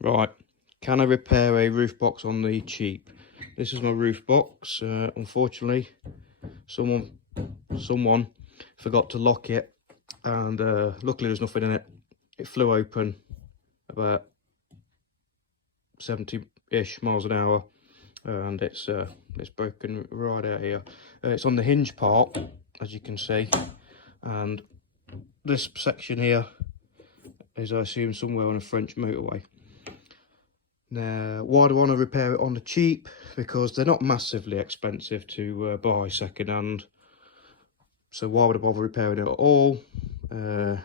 Right, can I repair a roof box on the cheap? This is my roof box. Unfortunately, someone forgot to lock it, and luckily there's nothing in it. It flew open about 70-ish miles an hour, and it's broken right out here. It's on the hinge part, as you can see, and this section here is, I assume, somewhere on a French motorway. Now, why do I want to repair it on the cheap? Because they're not massively expensive to buy second hand. So why would I bother repairing it at all? Well,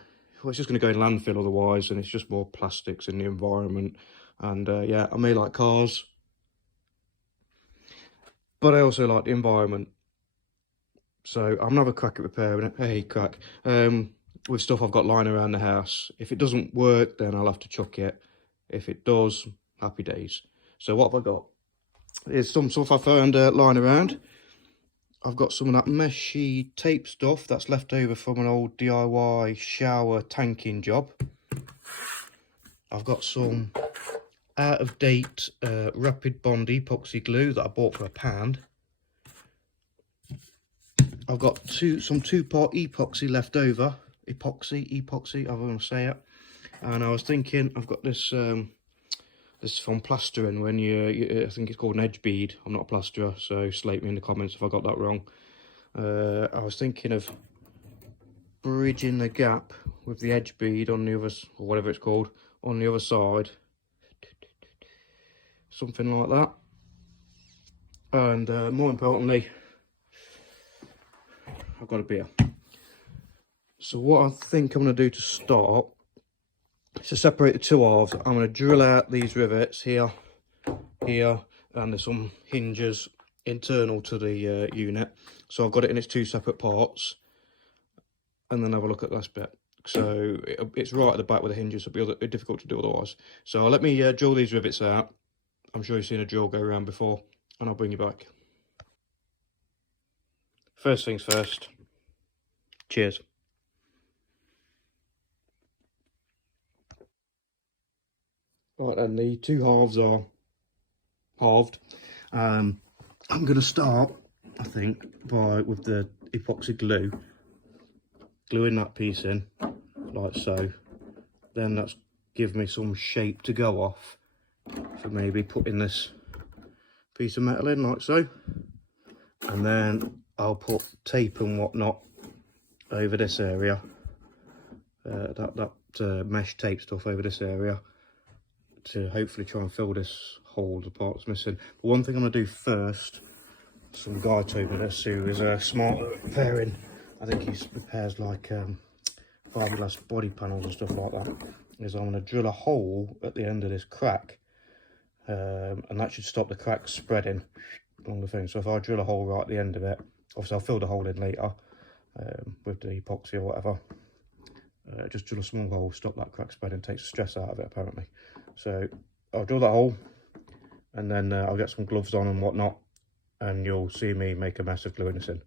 it's just going to go in landfill otherwise, and it's just more plastics in the environment. And yeah, I may like cars, but I also like the environment. So I'm gonna have a crack at repairing it. Hey, crack. With stuff I've got lying around the house. If it doesn't work, then I'll have to chuck it. If it does, happy days. So what have I got? Here's some stuff I found lying around. I've got some of that meshy tape stuff that's left over from an old DIY shower tanking job. I've got some out-of-date Rapid Bond epoxy glue that I bought for £1. I've got some two-part epoxy left over. Epoxy, I want to say it. And I was thinking, I've got this this is from plastering, when I think it's called an edge bead. I'm not a plasterer, so slate me in the comments if I got that wrong. I was thinking of bridging the gap with the edge bead on the other, or whatever it's called, on the other side. Something like that. And more importantly, I've got a beer. So what I think I'm going to do to start is to separate the two halves. I'm going to drill out these rivets here, and there's some hinges internal to the unit. So I've got it in its two separate parts, and then have a look at this bit. So it's right at the back with the hinges, so it'll be difficult to do otherwise. So let me drill these rivets out. I'm sure you've seen a drill go around before, and I'll bring you back. First things first, cheers. Right, and the two halves are halved. I'm going to start, I think, with the epoxy glue, gluing that piece in, like so. Then that's give me some shape to go off for maybe putting this piece of metal in, like so. And then I'll put tape and whatnot over this area, that mesh tape stuff over this area, to hopefully try and fill this hole the part's missing. But one thing I'm going to do first, some guy told me this who is smart at repairing. I think he repairs like fiberglass body panels and stuff like that. Is I'm going to drill a hole at the end of this crack, and that should stop the crack spreading along the thing. So if I drill a hole right at the end of it, obviously I'll fill the hole in later with the epoxy or whatever. Just drill a small hole, stop that crack spreading, takes the stress out of it apparently. So I'll drill that hole, and then I'll get some gloves on and whatnot, and you'll see me make a mess of gluing this in.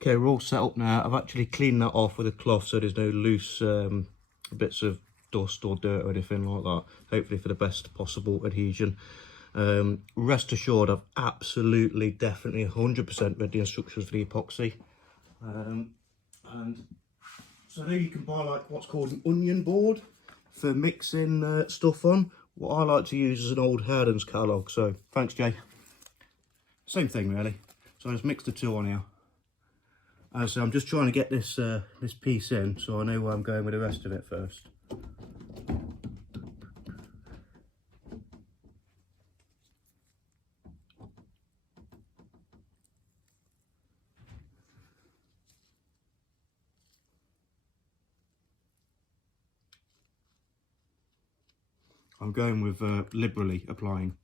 Okay, we're all set up now. I've actually cleaned that off with a cloth so there's no loose bits of dust or dirt or anything like that, hopefully for the best possible adhesion. Rest assured, I've absolutely, definitely 100% read the instructions for the epoxy. And so there you can buy like what's called an onion board for mixing stuff on. What I like to use is an old Howden's catalogue, so thanks Jay. Same thing really. So I just mix the two on here. So I'm just trying to get this this piece in, so I know where I'm going with the rest of it first. I'm going with liberally applying.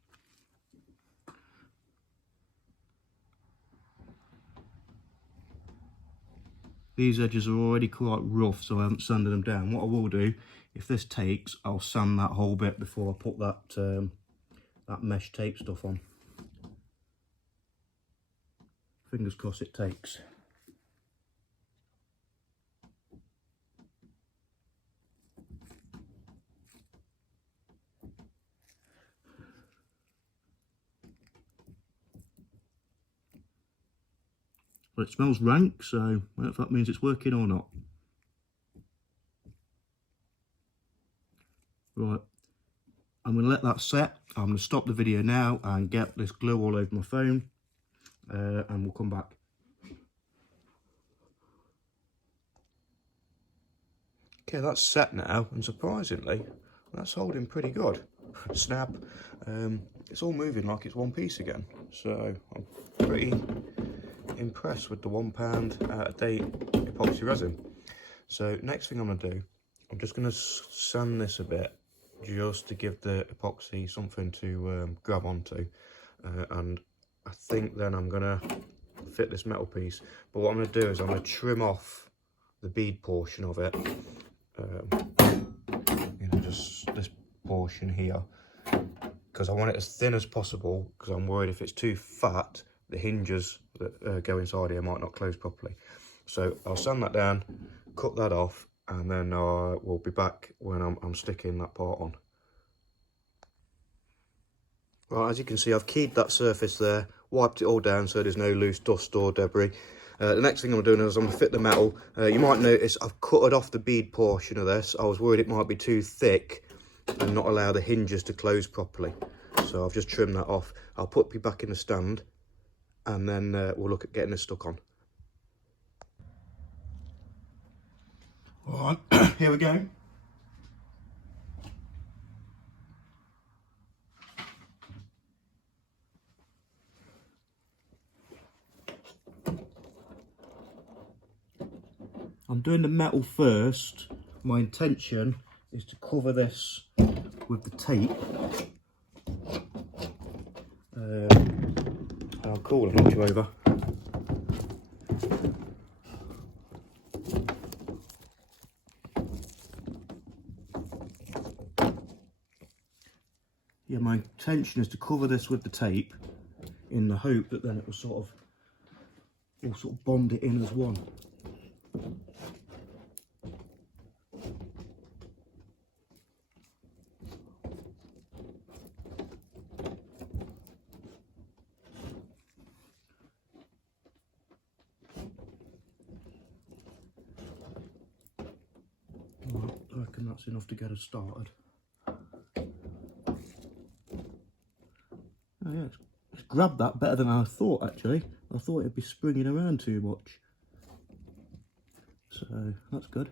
These edges are already quite rough, so I haven't sanded them down. What I will do, if this takes, I'll sand that whole bit before I put that that mesh tape stuff on. Fingers crossed it takes. But it smells rank, so I don't know if that means it's working or not. Right, I'm going to let that set. I'm going to stop the video now and get this glue all over my phone, and we'll come back. Okay, that's set now, and surprisingly, that's holding pretty good. Snap, it's all moving like it's one piece again, so I'm pretty impressed with the £1 out of date epoxy resin. So next thing I'm going to do, I'm just going to sand this a bit, just to give the epoxy something to grab onto, and I think then I'm going to fit this metal piece. But what I'm going to do is I'm going to trim off the bead portion of it, you know, just this portion here, because I want it as thin as possible, because I'm worried if it's too fat, the hinges that go inside here might not close properly. So I'll sand that down, cut that off, and then we'll be back when I'm sticking that part on. Right, as you can see, I've keyed that surface there, wiped it all down so there's no loose dust or debris. The next thing I'm doing is I'm going to fit the metal. You might notice I've cutted off the bead portion of this. I was worried it might be too thick and not allow the hinges to close properly. So I've just trimmed that off. I'll put it back in the stand, and then we'll look at getting it stuck on. All right, here we go. I'm doing the metal first. My intention is to cover this with the tape. I'll cool and knock you over. Yeah, my intention is to cover this with the tape in the hope that then it will sort of bond it in as one. Well, I reckon that's enough to get us started. Oh yeah, it's grabbed that better than I thought actually. I thought it'd be springing around too much. So that's good.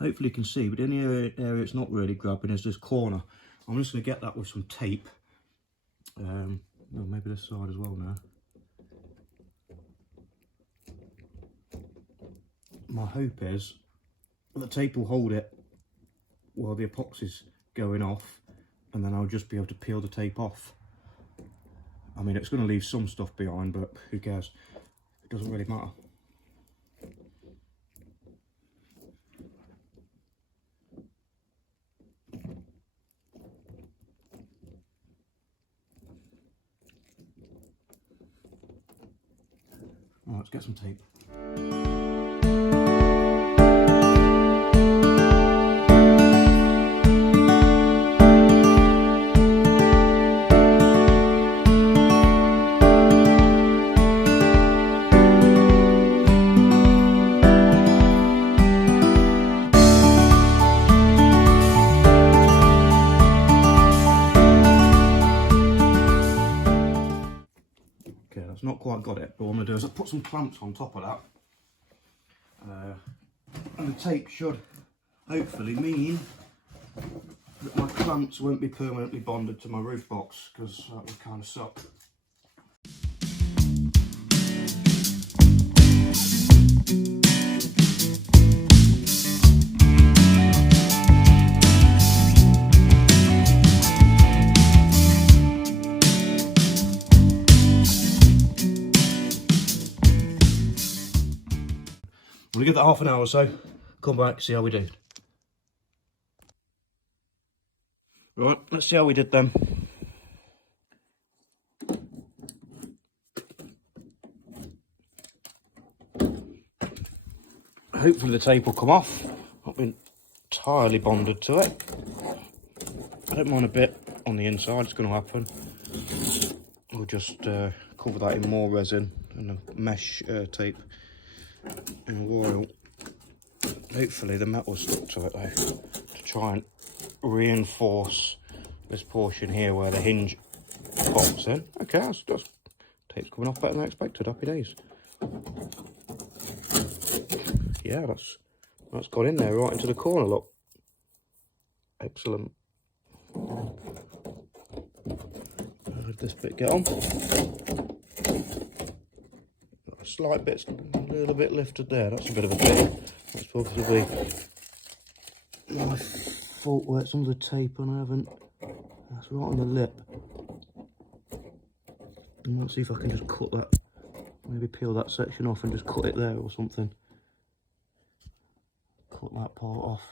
Hopefully you can see, but in the area it's not really grabbing is this corner. I'm just going to get that with some tape. Well, maybe this side as well now. My hope is the tape will hold it while the epoxy's going off, and then I'll just be able to peel the tape off. I mean, it's going to leave some stuff behind, but who cares? It doesn't really matter. Right, let's get some tape. Okay, that's not quite got it, but what I'm going to do is I'll put some clamps on top of that. And the tape should hopefully mean that my clamps won't be permanently bonded to my roof box, because that would kind of suck. We'll give that half an hour or so, come back, see how we do. Right, let's see how we did then. hopefully the tape will come off. Not been entirely bonded to it. I don't mind a bit on the inside, it's going to happen. We'll just cover that in more resin and a mesh tape in a while. Hopefully the metal's stuck to it though, to try and reinforce this portion here where the hinge bolts in. Okay, that's tape's coming off better than I expected. Happy days. Yeah, that's got in there right into the corner, look. Excellent. How did this bit get on? Got a slight bit, a little bit lifted there. That's a bit of a pity. That's probably my fault where some of the tape on. I haven't. That's right on the lip. And let's see if I can just cut that. Maybe peel that section off and just cut it there or something. Cut that part off.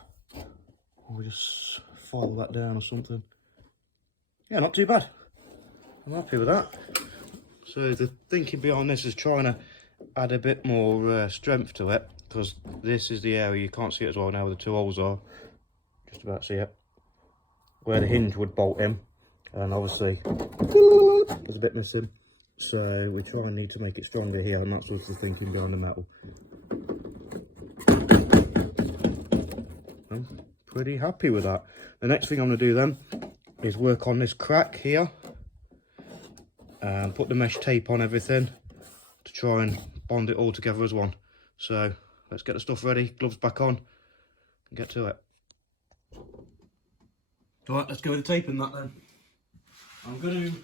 Or just file that down or something. Yeah, not too bad. I'm happy with that. So the thinking behind this is trying to add a bit more strength to it, because this is the area, you can't see it as well now where the two holes are. Just about see it. Where the hinge would bolt in. And obviously, there's a bit missing. So we try and need to make it stronger here, and that's what's the thinking behind the metal. I'm pretty happy with that. The next thing I'm going to do then is work on this crack here. And put the mesh tape on everything to try and bond it all together as one. So let's get the stuff ready, gloves back on, and get to it. Alright, let's go with the tape in that then. I'm going to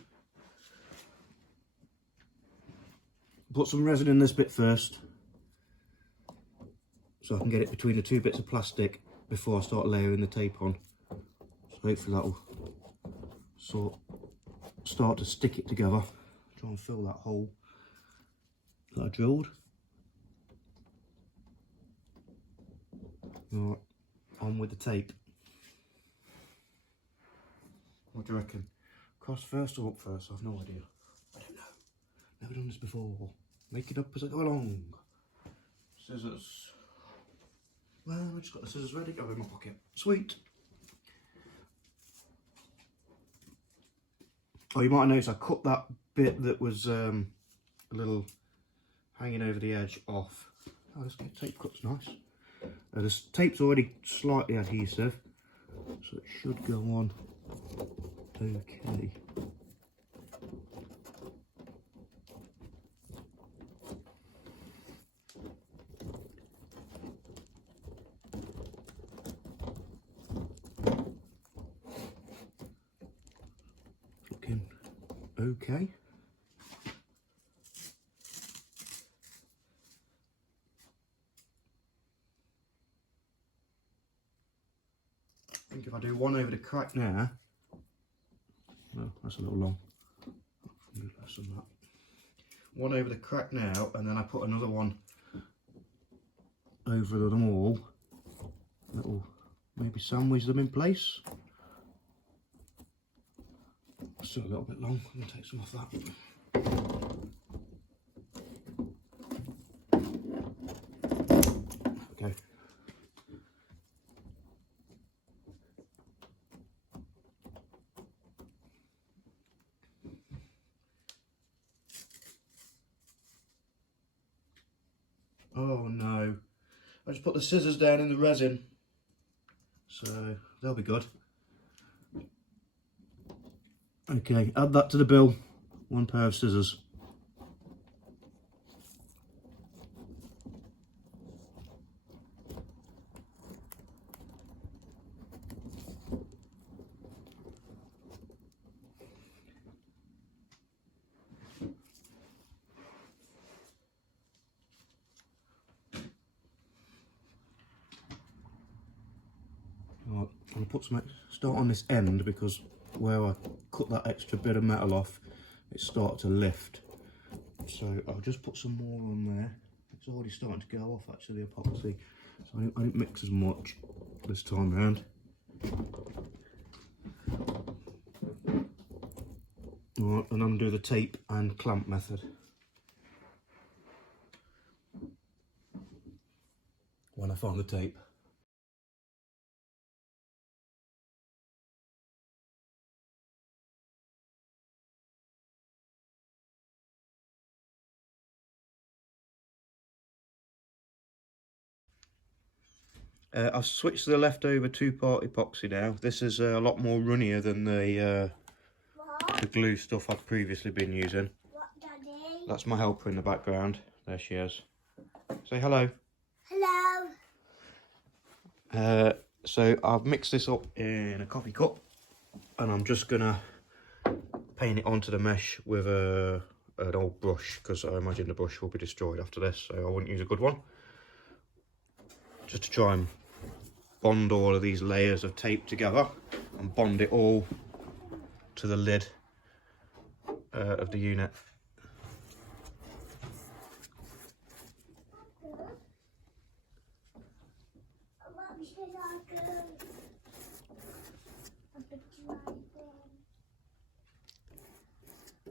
put some resin in this bit first, so I can get it between the two bits of plastic before I start layering the tape on. So hopefully that'll start to stick it together. Try and fill that hole that I drilled. Right, on with the tape. What do you reckon? Cross first or up first? I've no idea. I don't know. Never done this before. Make it up as I go along. Scissors. Well, I just got the scissors ready. Go in my pocket. Sweet. Oh, you might have noticed I cut that bit that was a little hanging over the edge off. Oh, this tape cut's nice. This tape's already slightly adhesive, so it should go on okay. Looking okay. I think if I do one over the crack now, no, that's a little long. Less than that. One over the crack now, and then I put another one over them all. That'll maybe sandwich them in place. Still a little bit long. I'm going to take some off that. Okay. Oh no. I just put the scissors down in the resin. So they'll be good. Okay, add that to the bill. One pair of scissors. Right, I'm going to put some, start on this end, because where I cut that extra bit of metal off, it started to lift. So I'll just put some more on there. It's already starting to go off actually, the epoxy. So I didn't mix as much this time around. Right, and I'm going to do the tape and clamp method. I find the tape. I've switched to the leftover two-part epoxy now. This is a lot more runnier than the glue stuff I've previously been using. What, Daddy? That's my helper in the background. There she is. Say hello. Hello. So I've mixed this up in a coffee cup, and I'm just gonna paint it onto the mesh with an old brush, because I imagine the brush will be destroyed after this, so I wouldn't use a good one. Just to try and bond all of these layers of tape together and bond it all to the lid of the unit.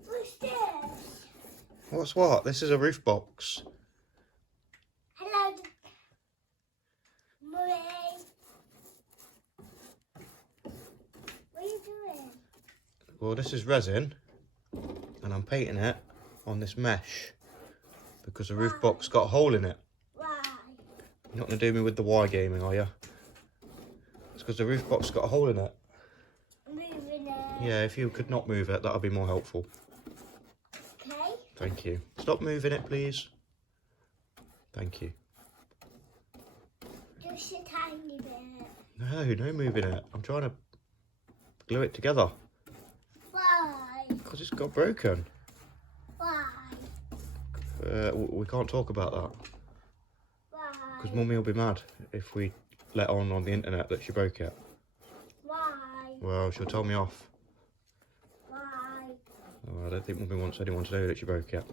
What's this? What's what? This is a roof box. Hello, Mummy. What are you doing? Well, this is resin, and I'm painting it on this mesh because the roof box got a hole in it. Why? You're not going to do me with the Y gaming, are you? It's because the roof box got a hole in it. Moving it. Yeah, if you could not move it, that would be more helpful. Okay. Thank you. Stop moving it, please. Thank you. Just a tiny bit. No moving it. I'm trying to glue it together. Why? Because it's got broken. Why? We can't talk about that. Why? Because Mummy will be mad if we let on the internet that she broke it. Why? Well, she'll tell me off. Why? Oh, I don't think Mummy wants anyone to know that she broke it.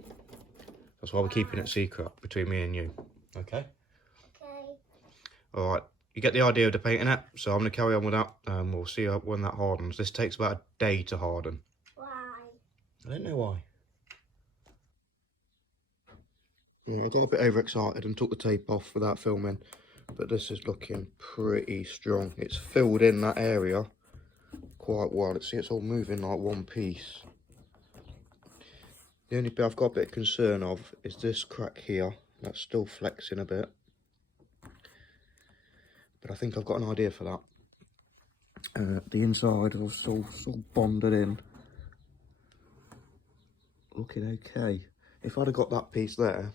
That's why we're keeping it secret between me and you. Okay? Okay. Alright, you get the idea of the painting it, so I'm going to carry on with that, and we'll see when that hardens. This takes about a day to harden. Why? I don't know why. Yeah, I got a bit overexcited and took the tape off without filming, but this is looking pretty strong. It's filled in that area quite well. See, it's all moving like one piece. The only bit I've got a bit of concern of is this crack here. That's still flexing a bit. But I think I've got an idea for that. The inside is all bonded in. Looking okay. If I'd have got that piece there,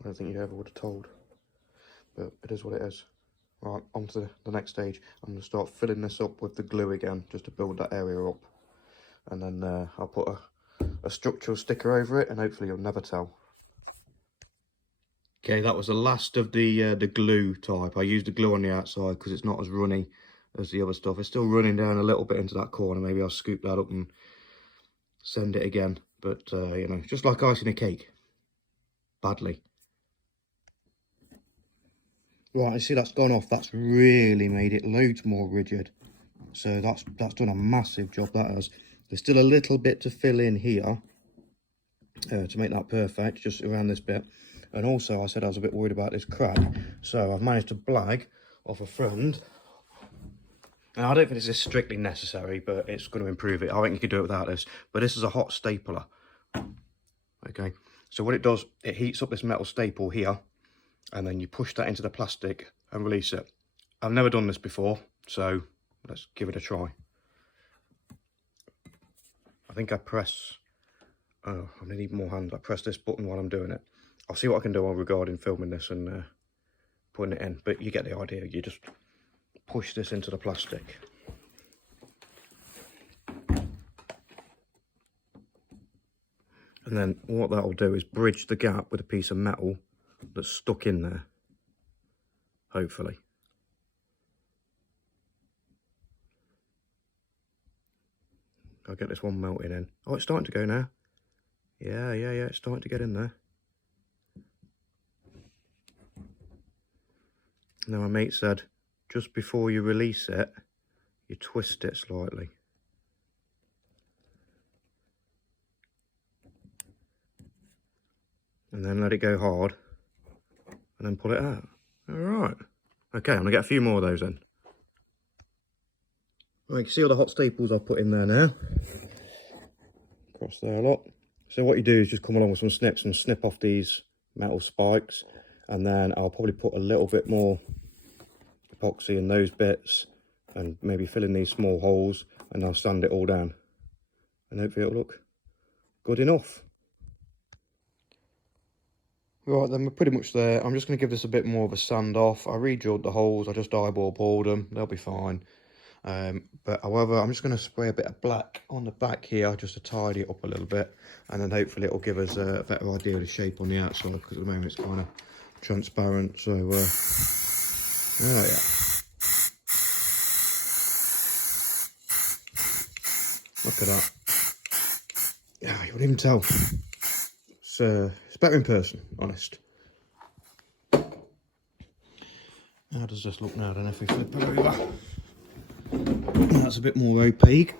I don't think you ever would have told. But it is what it is. Right, on to the next stage. I'm going to start filling this up with the glue again, just to build that area up. And then I'll put a structural sticker over it, and hopefully you'll never tell. Okay, that was the last of the glue type. I used the glue on the outside because it's not as runny as the other stuff. It's still running down a little bit into that corner. Maybe I'll scoop that up and send it again. But, you know, just like icing a cake. Badly. Right, you see that's gone off. That's really made it loads more rigid. So that's done a massive job, that has. There's still a little bit to fill in here to make that perfect, just around this bit. And also, I said I was a bit worried about this crack. So I've managed to blag off a friend. Now, I don't think this is strictly necessary, but it's going to improve it. I think you could do it without this. But this is a hot stapler. Okay, so what it does, it heats up this metal staple here, and then you push that into the plastic and release it. I've never done this before, so let's give it a try. I think I press, oh, I need more hands. I press this button while I'm doing it. I'll see what I can do regarding filming this and putting it in, but you get the idea. You just push this into the plastic. And then what that'll do is bridge the gap with a piece of metal that's stuck in there, hopefully. I'll get this one melting in. Oh, it's starting to go now. Yeah, it's starting to get in there. Now, my mate said, just before you release it, you twist it slightly. And then let it go hard. and then pull it out. All right. Okay, I'm gonna get a few more of those then. Right, you can see all the hot staples I've put in there now. Across there a lot. So what you do is just come along with some snips and snip off these metal spikes, and then I'll probably put a little bit more epoxy in those bits and maybe fill in these small holes, and I'll sand it all down. And hopefully it'll look good enough. Right, then we're pretty much there. I'm just going to give this a bit more of a sand off. I re-drilled the holes, I just eyeball bored them, they'll be fine. But however, I'm just going to spray a bit of black on the back here just to tidy it up a little bit, and then hopefully it'll give us a better idea of the shape on the outside, because at the moment it's kind of transparent. So oh yeah, look at that. Yeah, you wouldn't even tell. It's better in person, honest. How does this look now then if we flip it over? That's a bit more opaque.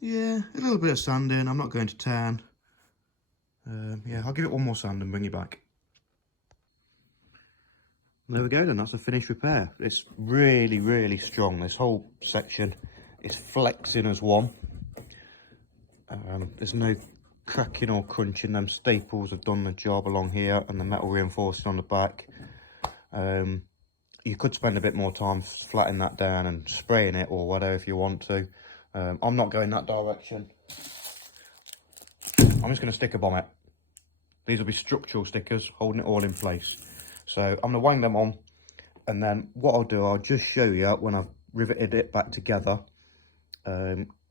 Yeah, a little bit of sanding. I'm not going to tan. Yeah, I'll give it one more sand and bring you back. There we go then, that's a finished repair. It's really, really strong. This whole section is flexing as one. There's no cracking or crunching. Them staples have done the job along here, and the metal reinforcing on the back. You could spend a bit more time flattening that down and spraying it or whatever if you want to. I'm not going that direction. I'm just going to sticker bomb it. These will be structural stickers holding it all in place. So I'm going to wang them on, and then what I'll do, I'll just show you when I've riveted it back together,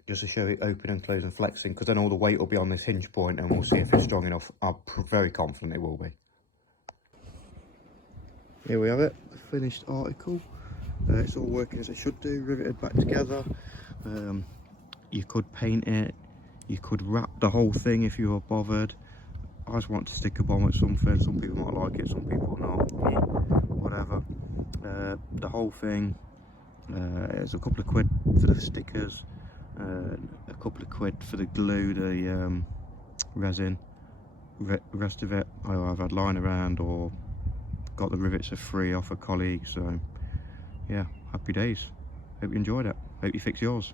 just to show it open and close and flexing, because then all the weight will be on this hinge point and we'll see if it's strong enough. I'm very confident it will be. Here we have it, the finished article. It's all working as it should do, riveted back together. You could paint it, you could wrap the whole thing if you were bothered. I just want to stick a bomb at something. Some people might like it, some people not. Whatever. The whole thing is a couple of quid for the stickers, a couple of quid for the glue, the resin. Rest of it I've had lying around or got the rivets for free off a colleague. So yeah, happy days. Hope you enjoyed it. Hope you fix yours.